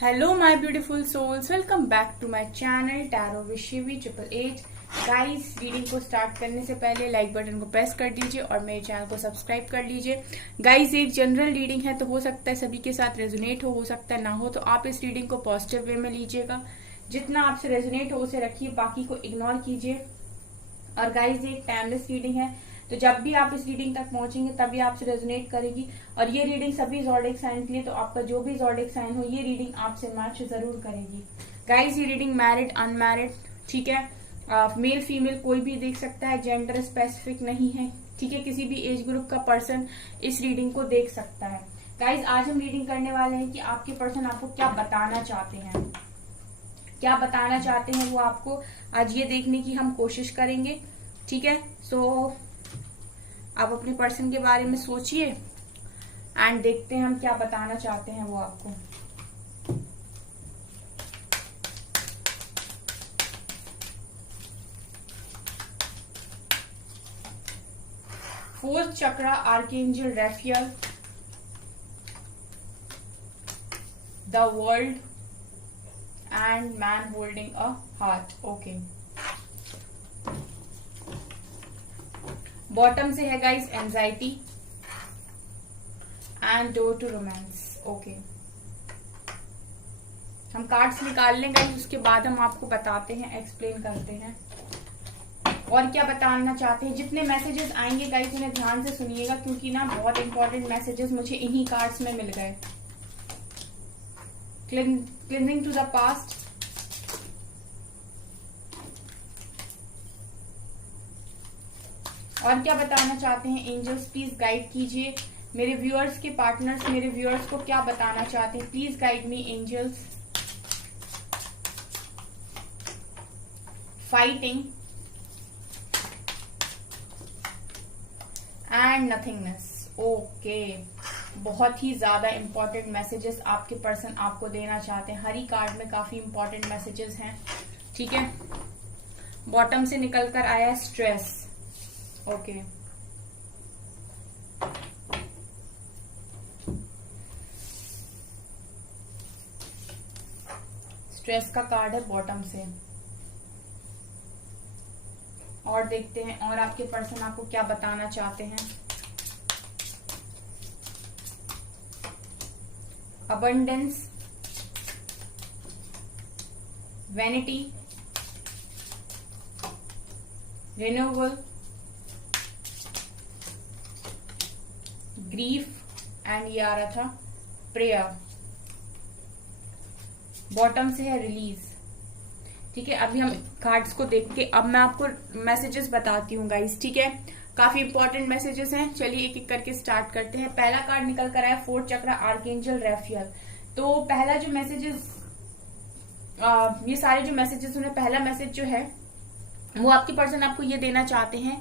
Hello my beautiful souls, welcome back to my channel tarot with Shivi 888। Guys, reading को start करने से पहले like button को press कर दीजिए और मेरे चैनल को सब्सक्राइब कर लीजिए। गाइस, एक जनरल रीडिंग है तो हो सकता है सभी के साथ रेजोनेट हो सकता है ना हो, तो आप इस रीडिंग को पॉजिटिव वे में लीजिएगा। जितना आपसे रेजोनेट हो उसे रखिए, बाकी को इग्नोर कीजिए। और गाइस, ये एक टाइमलेस रीडिंग है, तो जब भी आप इस रीडिंग तक पहुंचेंगे तभी आपसे रेजोनेट करेगी। और ये रीडिंग सभी ज़ोडिएक साइन के लिए, तो आपका जो भी ज़ोडिएक साइन हो ये रीडिंग आपसे मैच जरूर करेगी। गाइस, ये रीडिंग मैरिड अनमैरिड, ठीक है, मेल फीमेल कोई भी देख सकता है, जेंडर स्पेसिफिक नहीं है, ठीक है, किसी भी एज ग्रुप का पर्सन इस रीडिंग को देख सकता है। गाइस, आज हम रीडिंग करने वाले हैं कि आपके पर्सन आपको क्या बताना चाहते हैं, क्या बताना चाहते हैं वो आपको आज ये देखने की हम कोशिश करेंगे, ठीक है। सो आप अपने पर्सन के बारे में सोचिए एंड देखते हैं हम क्या बताना चाहते हैं वो आपको। Fourth chakra, archangel Raphael, the world and man holding a heart. Okay, bottom से है guys anxiety and door to romance. Okay, हम कार्ड्स निकाल लें गाइस, उसके बाद हम आपको बताते हैं, एक्सप्लेन करते हैं और क्या बताना चाहते हैं। जितने मैसेजेस आएंगे गाइस उन्हें ध्यान से सुनिएगा, क्योंकि ना बहुत इंपॉर्टेंट मैसेजेस मुझे इन्हीं कार्ड्स में मिल गए। क्लिंजिंग टू द पास्ट, और क्या बताना चाहते हैं एंजल्स, प्लीज गाइड कीजिए। मेरे व्यूअर्स के पार्टनर्स मेरे व्यूअर्स को क्या बताना चाहते हैं, please guide me angels. Fighting and nothingness. Okay, बहुत ही ज्यादा इंपॉर्टेंट मैसेजेस आपके पर्सन आपको देना चाहते हैं। हर ही कार्ड में काफी इंपॉर्टेंट मैसेजेस हैं, ठीक है। बॉटम से निकल कर आया स्ट्रेस। ओके, स्ट्रेस का कार्ड है बॉटम से। और देखते हैं और आपके पर्सन आपको क्या बताना चाहते हैं। Abundance, vanity, renewal, grief and ये आ रहा था प्रेयर। बॉटम से है रिलीज, ठीक है। अभी हम कार्ड्स को देख के अब मैं आपको मैसेजेस बताती हूँ गाइस, ठीक है। काफी इंपॉर्टेंट मैसेजेस हैं, चलिए एक एक करके स्टार्ट करते हैं। पहला कार्ड निकल कर आया फोर्थ चक्रा, आर्कएंजल रैफियल। तो पहला जो मैसेजेस, ये सारे जो मैसेजेस उन्हें पहला मैसेज जो है वो आपके पर्सन आपको ये देना चाहते हैं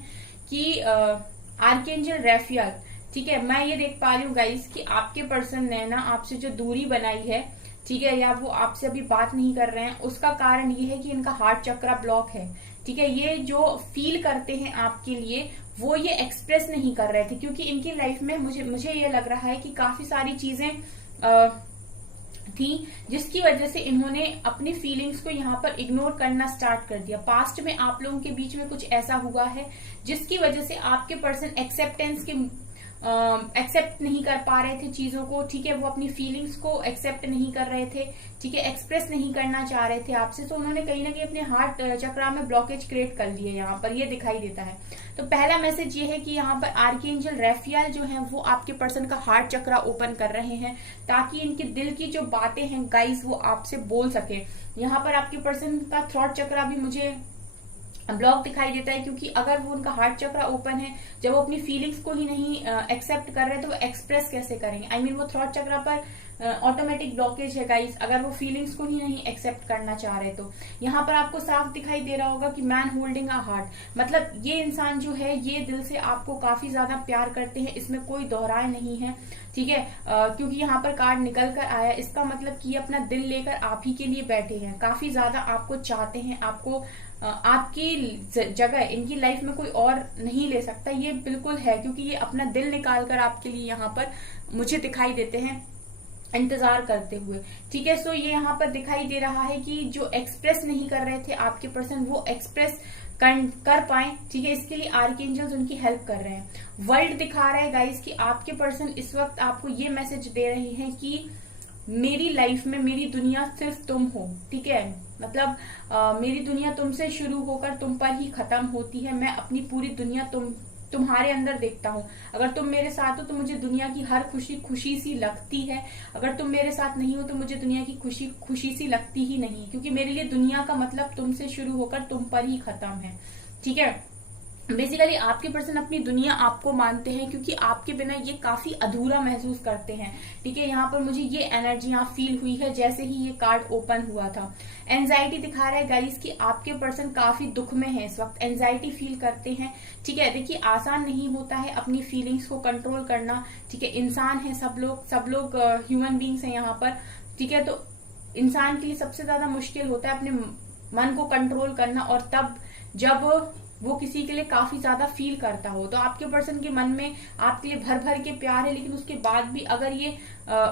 कि आर्कएंजल रैफियल, ठीक है। मैं ये देख पा रही हूँ गाइस कि आपके पर्सन ने ना आपसे जो दूरी बनाई है, ठीक है, या वो आपसे अभी बात नहीं कर रहे हैं, उसका कारण ये है कि इनका हार्ट चक्रा ब्लॉक है, ठीक है। ये जो फील करते हैं आपके लिए वो ये एक्सप्रेस नहीं कर रहे थे, क्योंकि इनकी लाइफ में मुझे ये लग रहा है कि काफी सारी चीजें थी जिसकी वजह से इन्होंने अपनी फीलिंग्स को यहाँ पर इग्नोर करना स्टार्ट कर दिया। पास्ट में आप लोगों के बीच में कुछ ऐसा हुआ है जिसकी वजह से आपके पर्सन एक्सेप्ट नहीं कर पा रहे थे चीजों को, ठीक है। वो अपनी फीलिंग्स को एक्सेप्ट नहीं कर रहे थे, ठीक है, एक्सप्रेस नहीं करना चाह रहे थे आपसे, तो उन्होंने कहीं ना कहीं अपने हार्ट चक्रा में ब्लॉकेज क्रिएट कर लिए, यहाँ पर ये दिखाई देता है। तो पहला मैसेज ये है कि यहाँ पर आर्कएंजल रैफियल जो है वो आपके पर्सन का हार्ट चक्रा ओपन कर रहे हैं, ताकि इनके दिल की जो बातें हैं गाइस वो आपसे बोल सके। यहाँ पर आपके पर्सन का थ्रॉट चक्रा भी मुझे ब्लॉक दिखाई देता है, क्योंकि अगर वो उनका हार्ट चक्रा ओपन है, जब वो अपनी फीलिंग्स को ही नहीं एक्सेप्ट कर रहे तो वो एक्सप्रेस कैसे करेंगे। आई मीन वो थ्रॉट चक्रा पर ऑटोमेटिक ब्लॉकेज है गाइस, अगर वो फीलिंग्स को ही नहीं एक्सेप्ट करना चाह रहे तो। यहाँ पर आपको साफ दिखाई दे रहा होगा कि मैन होल्डिंग अ हार्ट, मतलब ये इंसान जो है ये दिल से आपको काफी ज्यादा प्यार करते हैं, इसमें कोई दोहराए नहीं है, ठीक है। क्योंकि यहाँ पर कार्ड निकल कर आया, इसका मतलब कि अपना दिल लेकर आप ही के लिए बैठे हैं, काफी ज्यादा आपको चाहते हैं, आपको आपकी जगह इनकी लाइफ में कोई और नहीं ले सकता, ये बिल्कुल है, क्योंकि ये अपना दिल निकाल कर आपके लिए यहाँ पर मुझे दिखाई देते हैं। इंतजार करते हुए। ठीक है, सो ये यहाँ पर दिखाई दे रहा है कि जो एक्सप्रेस नहीं कर रहे थे आपके पर्सन, वो एक्सप्रेस कर पाए। ठीक है, इसके लिए आर्कएंजल्स उनकी हेल्प कर रहे हैं। वर्ल्ड दिखा रहा है गाइस कि आपके पर्सन इस वक्त आपको ये मैसेज दे रहे हैं कि मेरी लाइफ में मेरी दुनिया सिर्फ तुम हो। ठीक है, मतलब मेरी दुनिया तुमसे शुरू होकर तुम पर ही खत्म होती है। मैं अपनी पूरी दुनिया तुम्हारे अंदर देखता हूँ। अगर तुम मेरे साथ हो तो मुझे दुनिया की हर खुशी खुशी सी लगती है। अगर तुम मेरे साथ नहीं हो तो मुझे दुनिया की खुशी खुशी सी लगती ही नहीं, क्योंकि मेरे लिए दुनिया का मतलब तुमसे शुरू होकर तुम पर ही खत्म है। ठीक है, बेसिकली आपके पर्सन अपनी दुनिया आपको मानते हैं, क्योंकि आपके बिना ये काफी अधूरा महसूस करते हैं। ठीक है, यहाँ पर मुझे ये एनर्जी यहाँ फील हुई है जैसे ही ये कार्ड ओपन हुआ था। एंजाइटी दिखा रहा है गाइस कि आपके पर्सन काफी दुख में है इस वक्त, एंजाइटी फील करते हैं। ठीक है, देखिए आसान नहीं होता है अपनी फीलिंग्स को कंट्रोल करना। ठीक है, इंसान है सब लोग ह्यूमन बींग्स हैं यहाँ पर। ठीक है, तो इंसान के लिए सबसे ज्यादा मुश्किल होता है अपने मन को कंट्रोल करना, और तब जब वो किसी के लिए काफी ज्यादा फील करता हो। तो आपके पर्सन के मन में आपके लिए भर भर के प्यार है, लेकिन उसके बाद भी अगर ये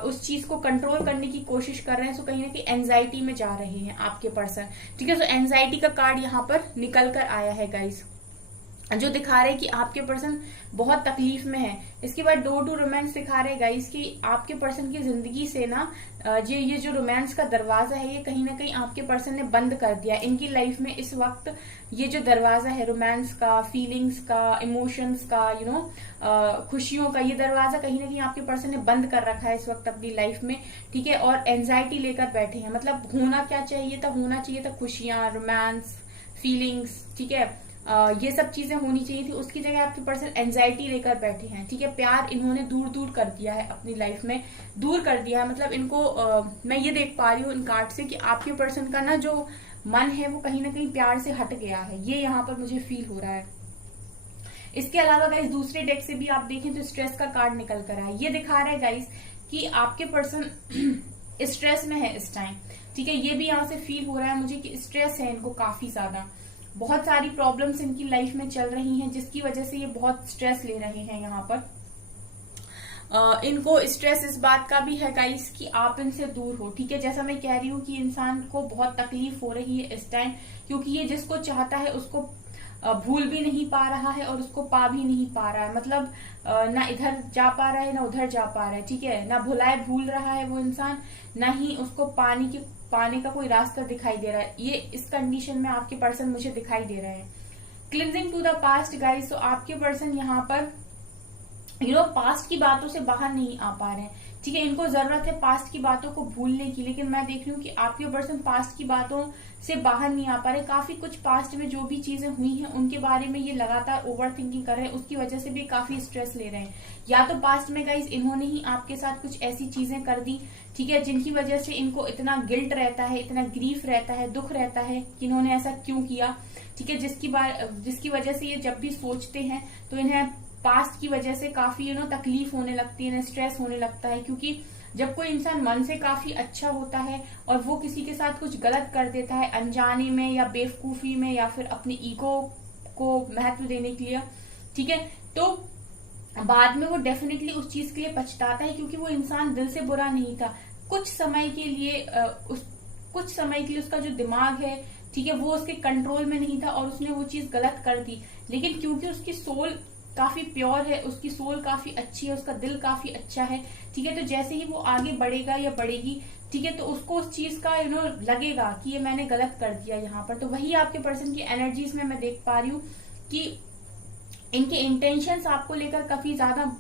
उस चीज को कंट्रोल करने की कोशिश कर रहे हैं तो कहीं ना कहीं एंजाइटी में जा रहे हैं आपके पर्सन। ठीक है, तो एंजाइटी का कार्ड यहाँ पर निकल कर आया है गाइस, जो दिखा रहे हैं कि आपके पर्सन बहुत तकलीफ में है। इसके बाद डोर टू रोमांस दिखा रहे हैं गाइस कि आपके पर्सन की जिंदगी से ना ये जो रोमांस का दरवाजा है ये कहीं ना कहीं आपके पर्सन ने बंद कर दिया। इनकी लाइफ में इस वक्त ये जो दरवाजा है रोमांस का, फीलिंग्स का, इमोशंस का, खुशियों का, ये दरवाजा कहीं ना कहीं आपके पर्सन ने बंद कर रखा है इस वक्त अपनी लाइफ में। ठीक है, और एंजाइटी लेकर बैठे हैं। मतलब होना क्या चाहिए था, होना चाहिए था खुशियां, रोमांस, फीलिंग्स। ठीक है, ये सब चीजें होनी चाहिए थी, उसकी जगह आपके पर्सन एंजाइटी लेकर बैठे हैं। ठीक है, प्यार इन्होंने दूर दूर कर दिया है अपनी लाइफ में, दूर कर दिया है। मतलब इनको मैं ये देख पा रही हूँ इन कार्ड से कि आपके पर्सन का ना जो मन है वो कहीं ना कहीं प्यार से हट गया है, ये यहाँ पर मुझे फील हो रहा है। इसके अलावा गाइस दूसरे डेक से भी आप देखें तो स्ट्रेस का कार्ड निकल कर आया। ये दिखा रहा है गाइस कि आपके पर्सन स्ट्रेस में है इस टाइम। ठीक है, ये भी यहाँ से फील हो रहा है मुझे कि स्ट्रेस है इनको काफी ज्यादा, बहुत सारी प्रॉब्लम्स इनकी लाइफ में चल रही हैं जिसकी वजह से ये बहुत स्ट्रेस ले रहे हैं। यहाँ पर इनको स्ट्रेस इस बात का भी है गाइस कि आप इनसे दूर हो। ठीक है, जैसा मैं कह रही हूँ कि इंसान को बहुत तकलीफ हो रही है इस टाइम, क्योंकि ये जिसको चाहता है उसको भूल भी नहीं पा रहा है और उसको पा भी नहीं पा रहा है। मतलब ना इधर जा पा रहा है ना उधर जा पा रहा है। ठीक है, ना भुलाए भूल रहा है वो इंसान, ना ही उसको पाने का कोई रास्ता दिखाई दे रहा है। ये इस कंडीशन में आपके पर्सन मुझे दिखाई दे रहे हैं। Clinging to the past guys, तो आपके पर्सन यहाँ पर पास्ट की बातों से बाहर नहीं आ पा रहे हैं। ठीक है, इनको जरूरत है पास्ट की बातों को भूलने की, लेकिन मैं देख रही हूँ कि आपके पर्सन पास्ट की बातों से बाहर नहीं आ पा रहे। काफी कुछ पास्ट में जो भी चीजें हुई हैं उनके बारे में ये लगातार ओवर थिंकिंग कर रहे हैं, उसकी वजह से भी काफी स्ट्रेस ले रहे हैं। या तो पास्ट में गाइस इन्होंने ही आपके साथ कुछ ऐसी चीजें कर दी, ठीक है, जिनकी वजह से इनको इतना गिल्ट रहता है, इतना ग्रीफ रहता है, दुख रहता है कि इन्होंने ऐसा क्यों किया। ठीक है, जिसकी वजह से ये जब भी सोचते हैं तो इन्हें पास्ट की वजह से काफी तकलीफ होने लगती है, स्ट्रेस होने लगता है। क्योंकि जब कोई इंसान मन से काफी अच्छा होता है और वो किसी के साथ कुछ गलत कर देता है अनजाने में या बेवकूफी में या फिर अपने ईगो को महत्व देने के लिए, ठीक है, तो बाद में वो डेफिनेटली उस चीज के लिए पछताता है, क्योंकि वो इंसान दिल से बुरा नहीं था। कुछ समय के लिए उसका जो दिमाग है, ठीक है, वो उसके कंट्रोल में नहीं था और उसने वो चीज गलत कर दी। लेकिन क्योंकि उसकी सोल काफी प्योर है, उसकी सोल काफी अच्छी है, उसका दिल काफी अच्छा है, ठीक है, तो जैसे ही वो आगे बढ़ेगा या बढ़ेगी, ठीक है, तो उसको उस चीज का लगेगा कि ये मैंने गलत कर दिया यहाँ पर। तो वही आपके पर्सन की एनर्जीज में मैं देख पा रही हूँ कि इनके इंटेंशंस आपको लेकर काफी ज्यादा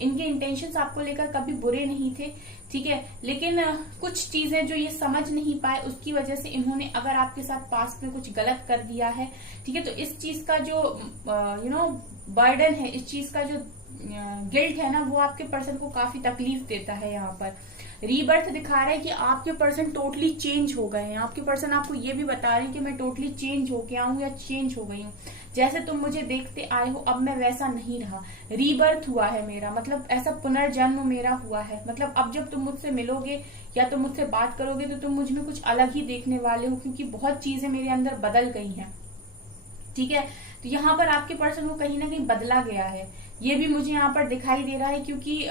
इनके इंटेंशंस आपको लेकर कभी बुरे नहीं थे, ठीक है, लेकिन कुछ चीजें जो ये समझ नहीं पाए उसकी वजह से इन्होंने अगर आपके साथ पास्ट में कुछ गलत कर दिया है, ठीक है, तो इस चीज का जो बर्डन है, इस चीज का जो गिल्ट है ना, वो आपके पर्सन को काफी तकलीफ देता है। यहाँ पर रीबर्थ दिखा रहा है कि आपके पर्सन टोटली चेंज हो गए हैं। आपके पर्सन आपको ये भी बता रहे हैं कि मैं टोटली चेंज हो गया हूँ या चेंज हो गई हूँ, जैसे तुम मुझे देखते आए हो अब मैं वैसा नहीं रहा। रीबर्थ हुआ है मेरा, मतलब ऐसा पुनर्जन्म मेरा हुआ है। मतलब अब जब तुम मुझसे मिलोगे या तुम मुझसे बात करोगे तो तुम मुझ में कुछ अलग ही देखने वाले हो, क्योंकि बहुत चीजें मेरे अंदर बदल गई हैं, ठीक है। तो यहाँ पर आपके पर्सन को कहीं ना कहीं बदला गया है, ये भी मुझे यहाँ पर दिखाई दे रहा है, क्योंकि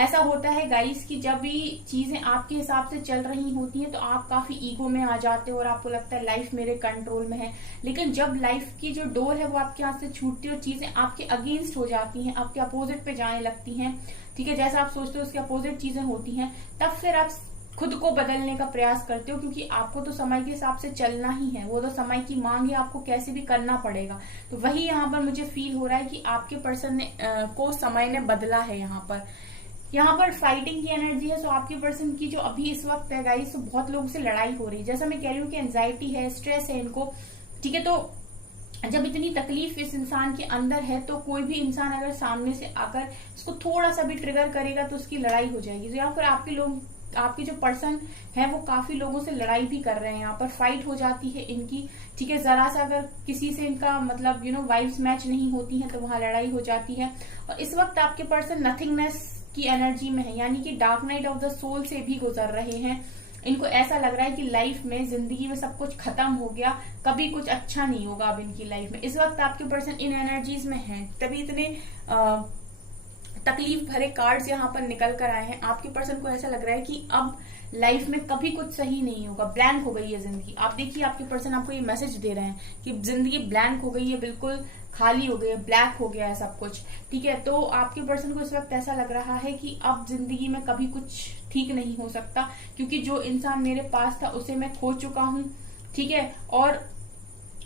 ऐसा होता है गाइस कि जब भी चीजें आपके हिसाब से चल रही होती हैं तो आप काफी ईगो में आ जाते हो और आपको लगता है लाइफ मेरे कंट्रोल में है। लेकिन जब लाइफ की जो डोर है वो आपके हाथ से छूटती है और चीजें आपके अगेंस्ट हो जाती हैं, आपके अपोजिट पे जाने लगती हैं, ठीक है, जैसा आप सोचते हो उसके अपोजिट चीजें होती हैं, तब फिर आप खुद को बदलने का प्रयास करते हो, क्योंकि आपको तो समय के हिसाब से चलना ही है, वो तो समय की मांग है, आपको कैसे भी करना पड़ेगा। तो वही यहाँ पर मुझे फील हो रहा है कि आपके पर्सन ने को समय ने बदला है। यहाँ पर फाइटिंग की एनर्जी है। सो आपके पर्सन की जो अभी इस वक्त है गाइस, तो बहुत लोगों से लड़ाई हो रही है। जैसा मैं कह रही हूँ कि एंजाइटी है, स्ट्रेस है इनको, ठीक है। तो जब इतनी तकलीफ इस इंसान के अंदर है तो कोई भी इंसान अगर सामने से आकर इसको थोड़ा सा भी ट्रिगर करेगा तो उसकी लड़ाई हो जाएगी। तो यहाँ पर आपके जो पर्सन है वो काफी लोगों से लड़ाई भी कर रहे हैं, यहाँ पर फाइट हो जाती है इनकी, ठीक है। जरा सा अगर किसी से इनका मतलब वाइब्स मैच नहीं होती है तो वहां लड़ाई हो जाती है। और इस वक्त आपके पर्सन नथिंगनेस की एनर्जी में है, यानी कि dark night of the soul से भी गुजर रहे हैं। इनको ऐसा लग रहा है कि लाइफ में, जिंदगी में सब कुछ खत्म हो गया, कभी कुछ अच्छा नहीं होगा अब इनकी लाइफ में। इस वक्त आपके पर्सन इन एनर्जीज में हैं, तभी इतने तकलीफ भरे कार्ड्स यहाँ पर निकल कर आए हैं। आपके पर्सन को ऐसा लग रहा है कि अब लाइफ में कभी कुछ सही नहीं होगा, ब्लैंक हो गई है जिंदगी। आप देखिए आपके पर्सन आपको ये मैसेज दे रहे हैं कि जिंदगी ब्लैंक हो गई है, बिल्कुल खाली हो गई है, ब्लैक हो गया है सब कुछ, ठीक है। तो आपके पर्सन को इस वक्त ऐसा लग रहा है कि अब जिंदगी में कभी कुछ ठीक नहीं हो सकता, क्योंकि जो इंसान मेरे पास था उसे मैं खो चुका हूं, ठीक है, और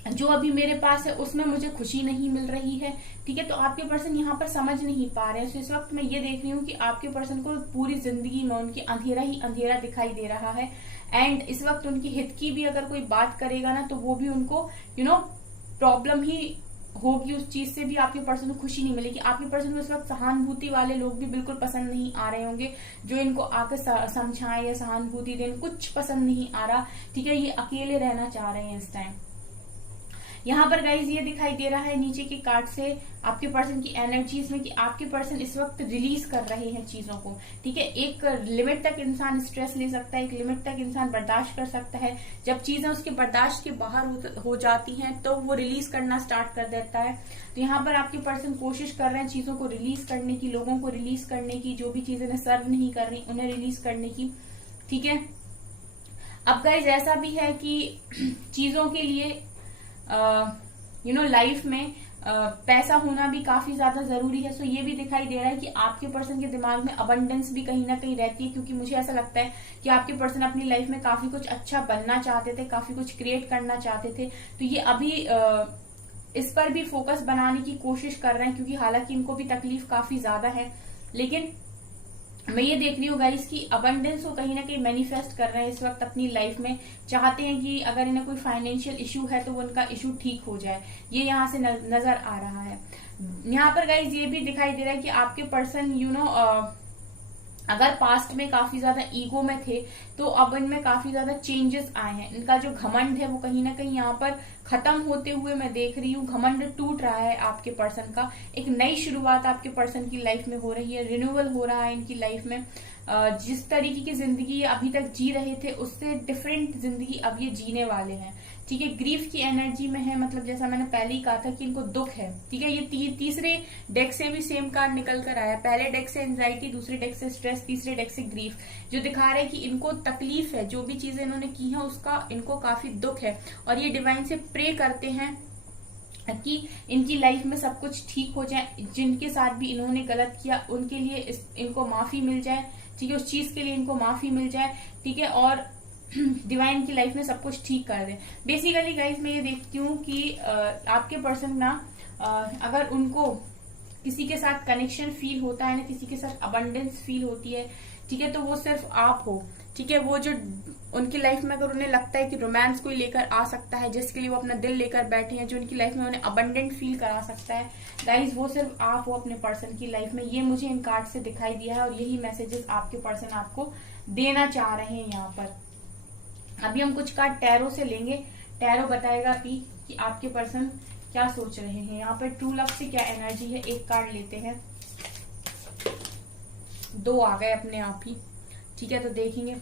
जो अभी मेरे पास है उसमें मुझे खुशी नहीं मिल रही है, ठीक है। तो आपके पर्सन यहाँ पर समझ नहीं पा रहे हैं। तो इस वक्त मैं ये देख रही हूँ कि आपके पर्सन को पूरी जिंदगी में उनकी अंधेरा ही अंधेरा दिखाई दे रहा है। एंड इस वक्त उनकी हित की भी अगर कोई बात करेगा ना तो वो भी उनको प्रॉब्लम ही होगी, उस चीज से भी आपके पर्सन को खुशी नहीं मिलेगी। आपके पर्सन को इस वक्त सहानुभूति वाले लोग भी बिल्कुल पसंद नहीं आ रहे होंगे, जो इनको आकर समझाएं या सहानुभूति दें, कुछ पसंद नहीं आ रहा, ठीक है। ये अकेले रहना चाह रहे हैं इस टाइम। यहाँ पर गाइज ये दिखाई दे रहा है नीचे के कार्ड से आपके पर्सन की एनर्जीज में कि आपके पर्सन इस वक्त रिलीज कर रहे हैं चीजों को, ठीक है। एक लिमिट तक इंसान स्ट्रेस ले सकता है, एक लिमिट तक इंसान बर्दाश्त कर सकता है। जब चीजें उसके बर्दाश्त के बाहर हो जाती हैं तो वो रिलीज करना स्टार्ट कर देता है। तो यहाँ पर आपके पर्सन कोशिश कर रहे हैं चीजों को रिलीज करने की, लोगों को रिलीज करने की, जो भी चीजें उन्हें सर्व नहीं कर रही उन्हें रिलीज करने की, ठीक है। अब गाइज ऐसा भी है कि चीजों के लिए लाइफ में पैसा होना भी काफी ज्यादा जरूरी है। सो ये भी दिखाई दे रहा है कि आपके पर्सन के दिमाग में अबंडेंस भी कहीं ना कहीं रहती है, क्योंकि मुझे ऐसा लगता है कि आपके पर्सन अपनी लाइफ में काफी कुछ अच्छा बनना चाहते थे, काफी कुछ क्रिएट करना चाहते थे। तो ये अभी इस पर भी फोकस बनाने की कोशिश कर रहे हैं, क्योंकि हालांकि इनको भी तकलीफ काफी ज्यादा है। लेकिन मैं ये देख रही हूँ गाइस कि अबंडेंस को कहीं ना कहीं मैनिफेस्ट कर रहे हैं इस वक्त अपनी लाइफ में। चाहते हैं कि अगर इन्हें कोई फाइनेंशियल इशू है तो वो उनका इशू ठीक हो जाए, ये यहाँ से नजर आ रहा है। यहाँ पर गाइस ये भी दिखाई दे रहा है कि आपके पर्सन अगर पास्ट में काफी ज्यादा ईगो में थे तो अब इनमें काफी ज्यादा चेंजेस आए हैं। इनका जो घमंड है वो कहीं ना कहीं यहाँ पर खत्म होते हुए मैं देख रही हूँ। घमंड टूट रहा है आपके पर्सन का, एक नई शुरुआत आपके पर्सन की लाइफ में हो रही है, रिन्यूअल हो रहा है इनकी लाइफ में। जिस तरीके की जिंदगी अभी तक जी रहे थे उससे डिफरेंट जिंदगी अब ये जीने वाले हैं, ठीक है। ग्रीफ की एनर्जी में है, मतलब जैसा मैंने पहले ही कहा था कि इनको दुख है, ठीक है। ये तीसरे डेक से भी सेम कार्ड निकल कर आया। पहले डेक से एंजाइटी, दूसरे डेक से स्ट्रेस, तीसरे डेक से ग्रीफ, जो दिखा रहा है कि इनको तकलीफ है, जो भी चीजें इन्होंने की है उसका इनको काफी दुख है। और ये डिवाइन से प्रे करते हैं कि इनकी लाइफ में सब कुछ ठीक हो जाए, जिनके साथ भी इन्होंने गलत किया उनके लिए इनको माफी मिल जाए, ठीक है। उस चीज के लिए इनको माफी मिल जाए, ठीक है, और डिवाइन की लाइफ में सब कुछ ठीक कर दे। बेसिकली गाइस मैं ये देखती हूँ कि आपके पर्सन ना अगर उनको किसी के साथ कनेक्शन फील होता है ना, किसी के साथ अबंडेंस फील होती है, ठीक है, तो वो सिर्फ आप हो, ठीक है। वो जो उनकी लाइफ में अगर उन्हें लगता है कि रोमांस कोई लेकर आ सकता है, जिसके लिए वो अपना दिल लेकर बैठे हैं, जो उनकी लाइफ में उन्हें अबंडेंट फील करा सकता है गाइज, वो सिर्फ आप हो अपने पर्सन की लाइफ में। ये मुझे इन कार्ड से दिखाई दिया है और यही मैसेजेस आपके पर्सन आपको देना चाह रहे हैं यहाँ पर। अभी हम कुछ कार्ड टैरो से लेंगे, टैरो बताएगा अभी कि आपके पर्सन क्या सोच रहे हैं। यहाँ पर ट्रू लव से क्या एनर्जी है, एक कार्ड लेते हैं। 2 आ गए अपने आप ही, ठीक है। तो देखेंगे,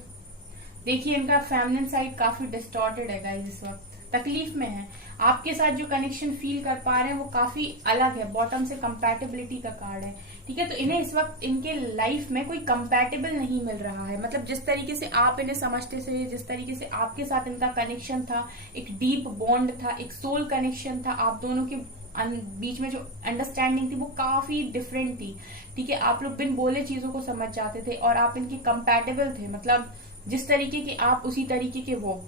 देखिए इनका फेमिनिन साइड काफी डिस्टॉर्टेड है गाइस, इस वक्त तकलीफ में है। आपके साथ जो कनेक्शन फील कर पा रहे हैं वो काफी अलग है, बॉटम से कंपैटिबिलिटी का कार्ड है, ठीक है। तो इन्हें इस वक्त इनके लाइफ में कोई कंपैटिबल नहीं मिल रहा है। मतलब जिस तरीके से आप इन्हें समझते थे, जिस तरीके से आपके साथ इनका कनेक्शन था, एक डीप बॉन्ड था, एक सोल कनेक्शन था, आप दोनों के बीच में जो अंडरस्टैंडिंग थी वो काफी डिफरेंट थी। ठीक है, आप लोग बिन बोले चीजों को समझ जाते थे और आप इनके कंपैटिबल थे। मतलब जिस तरीके के आप उसी तरीके के वो।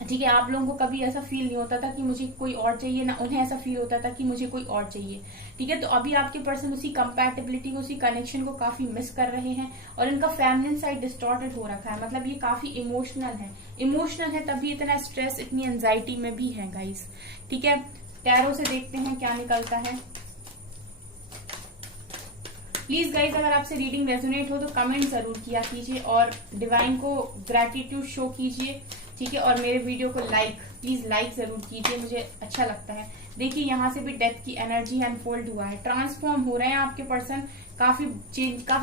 ठीक है, आप लोगों को कभी ऐसा फील नहीं होता था कि मुझे कोई और चाहिए, ना उन्हें ऐसा फील होता था कि मुझे कोई और चाहिए। ठीक है, तो अभी आपके पर्सन उसी कंपैटिबिलिटी को, उसी कनेक्शन को काफी मिस कर रहे हैं और इनका फेमिनिन साइड डिस्टॉर्टेड हो रखा है। मतलब ये काफी इमोशनल है तभी इतना स्ट्रेस, इतनी एंजाइटी में भी है गाइस। ठीक है, टैरो से देखते हैं क्या निकलता है। प्लीज गाइज, अगर आपसे रीडिंग रेजोनेट हो तो कमेंट जरूर किया कीजिए और डिवाइन को ग्रेटिट्यूड शो कीजिए। ठीक है, और मेरे वीडियो को प्लीज लाइक जरूर कीजिए, मुझे अच्छा लगता है। देखिए यहाँ से भी डेथ की एनर्जी अनफोल्ड हुआ है, ट्रांसफॉर्म हो रहे हैं आपके पर्सन, काफी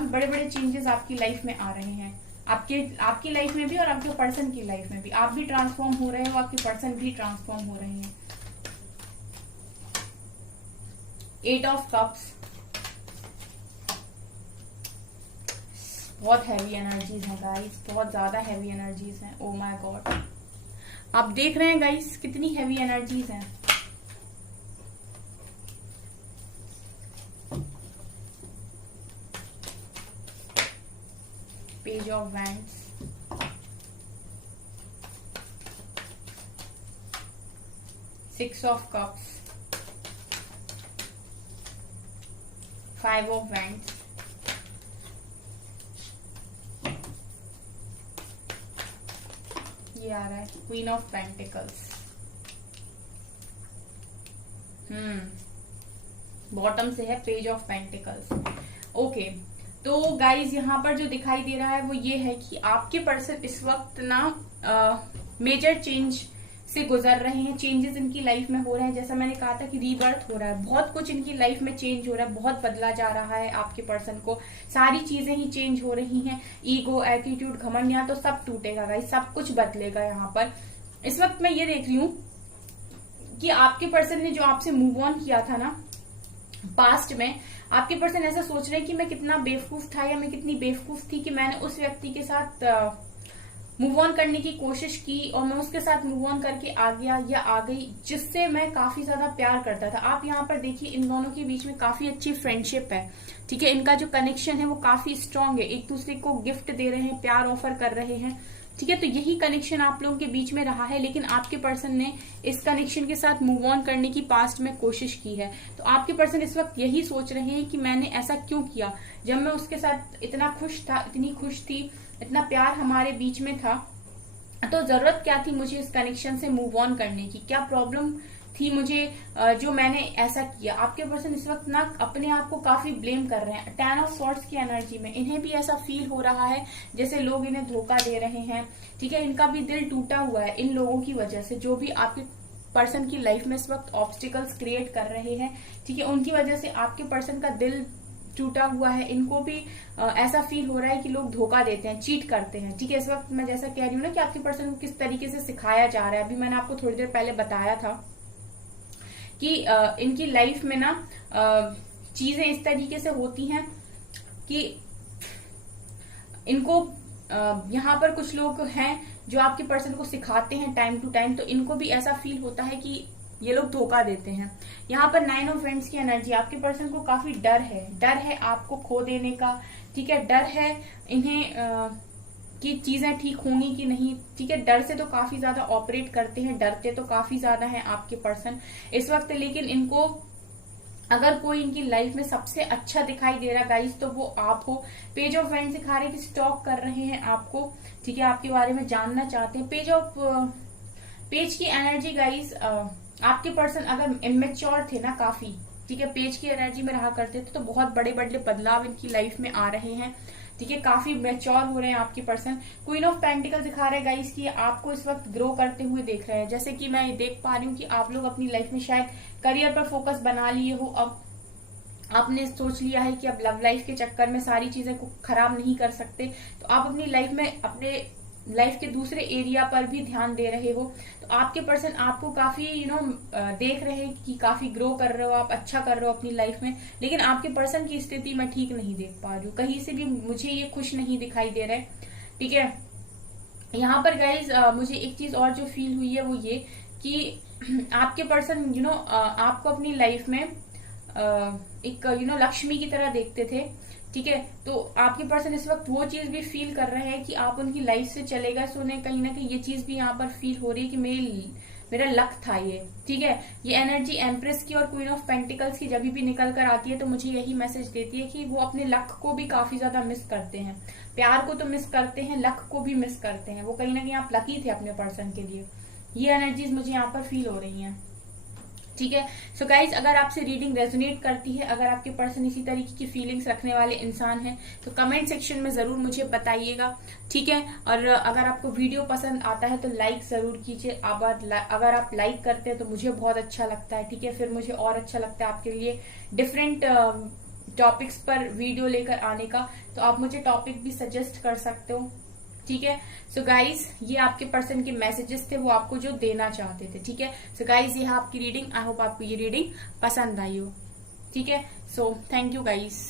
बड़े बड़े चेंजेस आपकी लाइफ में आ रहे हैं। आपकी लाइफ में भी और आपके पर्सन की लाइफ में भी। आप भी ट्रांसफॉर्म हो रहे हो, आपके पर्सन भी ट्रांसफॉर्म हो रहे हैं। 8 ऑफ कप्स, बहुत हैवी एनर्जीज हैं गाइस, बहुत ज्यादा हैवी एनर्जीज हैं। ओ माय गॉड, आप देख रहे हैं गाइस कितनी हैवी एनर्जीज हैं। Page of wands, six of cups, 5 of wands, ये आ रहा है क्वीन ऑफ पेंटिकल्स। बॉटम से है पेज ऑफ पेंटिकल्स। ओके, तो गाइज यहाँ पर जो दिखाई दे रहा है वो ये है कि आपके पर्सन इस वक्त ना मेजर चेंज से गुजर रहे हैं। चेंजेस इनकी लाइफ में हो रहे हैं, जैसा मैंने कहा था कि रीबर्थ हो रहा है, बहुत कुछ इनकी लाइफ में चेंज हो रहा है, बहुत बदला जा रहा है आपके पर्सन को। सारी चीजें ही चेंज हो रही हैं, ईगो, एटीट्यूड, घमंड, यहाँ तो सब टूटेगा गाइस, सब कुछ बदलेगा। यहाँ पर इस वक्त मैं ये देख रही हूँ कि आपके पर्सन ने जो आपसे मूव ऑन किया था ना पास्ट में, आपके पर्सन ऐसा सोच रहे हैं कि मैं कितना बेवकूफ था या मैं कितनी बेवकूफ थी कि मैंने उस व्यक्ति के साथ मूव ऑन करने की कोशिश की और मैं उसके साथ मूव ऑन करके आ गया या आ गई जिससे मैं काफी ज्यादा प्यार करता था। आप यहाँ पर देखिए इन दोनों के बीच में काफी अच्छी फ्रेंडशिप है। ठीक है, इनका जो कनेक्शन है वो काफी स्ट्रांग है, एक दूसरे को गिफ्ट दे रहे हैं, प्यार ऑफर कर रहे हैं। ठीक है, तो यही कनेक्शन आप लोगों के बीच में रहा है, लेकिन आपके पर्सन ने इस कनेक्शन के साथ मूव ऑन करने की पास्ट में कोशिश की है। तो आपके पर्सन इस वक्त यही सोच रहे हैं कि मैंने ऐसा क्यों किया, जब मैं उसके साथ इतना खुश था, इतनी खुश थी, इतना प्यार हमारे बीच में था, तो जरूरत क्या थी मुझे इस कनेक्शन से मूव ऑन करने की, क्या प्रॉब्लम थी मुझे जो मैंने ऐसा किया। आपके पर्सन इस वक्त ना अपने आप को काफी ब्लेम कर रहे हैं। 10 ऑफ सॉर्ड्स की एनर्जी में इन्हें भी ऐसा फील हो रहा है जैसे लोग इन्हें धोखा दे रहे हैं। ठीक है, इनका भी दिल टूटा हुआ है इन लोगों की वजह से, जो भी आपके पर्सन की लाइफ में इस वक्त ऑब्स्टिकल्स क्रिएट कर रहे हैं। ठीक है, उनकी वजह से आपके पर्सन का दिल टूटा हुआ है। इनको भी ऐसा फील हो रहा है कि लोग धोखा देते हैं, चीट करते हैं। ठीक है, इस वक्त मैं जैसा कह रही हूँ ना कि आपके पर्सन को किस तरीके से सिखाया जा रहा है, अभी मैंने आपको थोड़ी देर पहले बताया था कि इनकी लाइफ में ना चीजें इस तरीके से होती हैं कि इनको यहाँ पर कुछ लोग हैं जो आपके पर्सन को सिखाते हैं टाइम टू टाइम, तो इनको भी ऐसा फील होता है कि ये लोग धोखा देते हैं। यहाँ पर 9 ऑफ वैंड्स की एनर्जी, आपके पर्सन को काफी डर है आपको खो देने का। ठीक है, डर है इन्हें कि चीजें ठीक होंगी कि नहीं। ठीक है, डर से तो काफी ज्यादा ऑपरेट करते हैं, डरते तो काफी ज्यादा हैं आपके पर्सन इस वक्त। लेकिन इनको अगर कोई इनकी लाइफ में सबसे अच्छा दिखाई दे रहा गाइस तो वो आप हो। पेज ऑफ वैंड्स दिखा रहे हैं कि स्टॉक कर रहे हैं आपको। ठीक है, आपके बारे में जानना चाहते हैं। पेज की एनर्जी गाइस, आपके पर्सन अगर इमेच्योर थे ना काफी, ठीक है, पेज की एनर्जी में रहा करते थे, तो बहुत बड़े बड़े बदलाव इनकी लाइफ में आ रहे हैं। ठीक है, काफी मैच्योर हो रहे हैं आपके पर्सन। क्वीन ऑफ पेंटिकल दिखा रहे हैं गाइस कि आपको इस वक्त ग्रो करते हुए देख रहे हैं। जैसे कि मैं देख पा रही हूँ कि आप लोग अपनी लाइफ में शायद करियर पर फोकस बना लिए हो, अब आपने सोच लिया है कि अब लव लाइफ के चक्कर में सारी चीजें को खराब नहीं कर सकते, तो आप अपनी लाइफ में अपने लाइफ के दूसरे एरिया पर भी ध्यान दे रहे हो, तो आपके पर्सन आपको काफी देख रहे हैं कि काफी ग्रो कर रहे हो आप, अच्छा कर रहे हो अपनी लाइफ में। लेकिन आपके पर्सन की स्थिति मैं ठीक नहीं देख पा रही हूँ, कहीं से भी मुझे ये खुश नहीं दिखाई दे रहा है। ठीक है, यहाँ पर गाइज मुझे एक चीज और जो फील हुई है वो ये कि आपके पर्सन आपको अपनी लाइफ में एक लक्ष्मी की तरह देखते थे। ठीक है, तो आपके पर्सन इस वक्त वो चीज भी फील कर रहे हैं कि आप उनकी लाइफ से चले गए, सो उन्हें कहीं ना कहीं ये चीज भी यहाँ पर फील हो रही है कि मेरा लक था ये। ठीक है, ये एनर्जी एम्प्रेस की और क्वीन ऑफ पेंटिकल्स की जब भी निकल कर आती है तो मुझे यही मैसेज देती है कि वो अपने लक को भी काफी ज्यादा मिस करते हैं। प्यार को तो मिस करते हैं, लक को भी मिस करते हैं। वो कहीं ना कहीं आप लकी थे अपने पर्सन के लिए, ये एनर्जीज मुझे यहाँ पर फील हो रही हैं। ठीक है, सो गाइज अगर आपसे रीडिंग रेजोनेट करती है, अगर आपके पर्सन इसी तरीके की फीलिंग्स रखने वाले इंसान हैं, तो कमेंट सेक्शन में जरूर मुझे बताइएगा। ठीक है, और अगर आपको वीडियो पसंद आता है तो लाइक जरूर कीजिए। अगर आप लाइक करते हैं तो मुझे बहुत अच्छा लगता है। ठीक है, फिर मुझे और अच्छा लगता है आपके लिए डिफरेंट टॉपिक्स पर वीडियो लेकर आने का, तो आप मुझे टॉपिक भी सजेस्ट कर सकते हो। ठीक है, सो गाइज ये आपके पर्सन के मैसेजेस थे, वो आपको जो देना चाहते थे। ठीक है, सो गाइज ये है आपकी रीडिंग। आई होप आपको ये रीडिंग पसंद आई हो। ठीक है, सो थैंक यू गाइज।